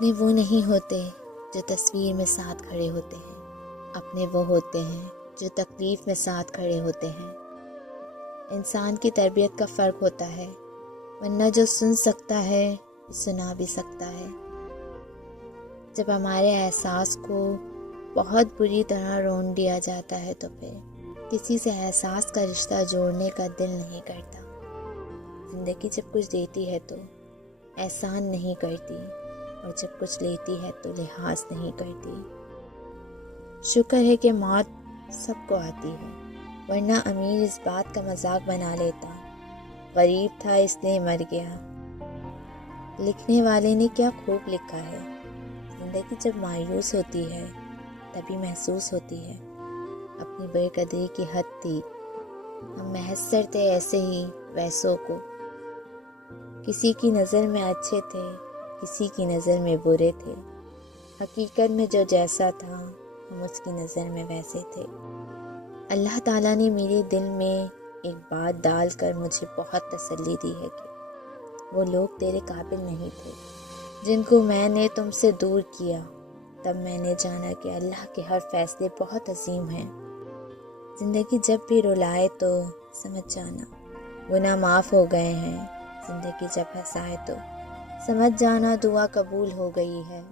اپنے وہ نہیں ہوتے جو تصویر میں ساتھ کھڑے ہوتے ہیں، اپنے وہ ہوتے ہیں جو تکلیف میں ساتھ کھڑے ہوتے ہیں۔ انسان کی تربیت کا فرق ہوتا ہے، ورنہ جو سن سکتا ہے سنا بھی سکتا ہے۔ جب ہمارے احساس کو بہت بری طرح رون دیا جاتا ہے تو پھر کسی سے احساس کا رشتہ جوڑنے کا دل نہیں کرتا۔ زندگی جب کچھ دیتی ہے تو احسان نہیں کرتی، اور جب کچھ لیتی ہے تو لحاظ نہیں کرتی۔ شکر ہے کہ موت سب کو آتی ہے، ورنہ امیر اس بات کا مذاق بنا لیتا، غریب تھا اس لیے مر گیا۔ لکھنے والے نے کیا خوب لکھا ہے، زندگی جب مایوس ہوتی ہے تبھی محسوس ہوتی ہے۔ اپنی بے قدری کی حد تھی، ہم محسر تھے ایسے ہی ویسوں کو، کسی کی نظر میں اچھے تھے، کسی کی نظر میں برے تھے۔ حقیقت میں جو جیسا تھا ہم اس کی نظر میں ویسے تھے۔ اللہ تعالیٰ نے میرے دل میں ایک بات ڈال کر مجھے بہت تسلی دی ہے کہ وہ لوگ تیرے قابل نہیں تھے جن کو میں نے تم سے دور کیا۔ تب میں نے جانا کہ اللہ کے ہر فیصلے بہت عظیم ہیں۔ زندگی جب بھی رلائے تو سمجھ جانا گناہ معاف ہو گئے ہیں، زندگی جب ہنسائے تو سمجھ جانا دعا قبول ہو گئی ہے۔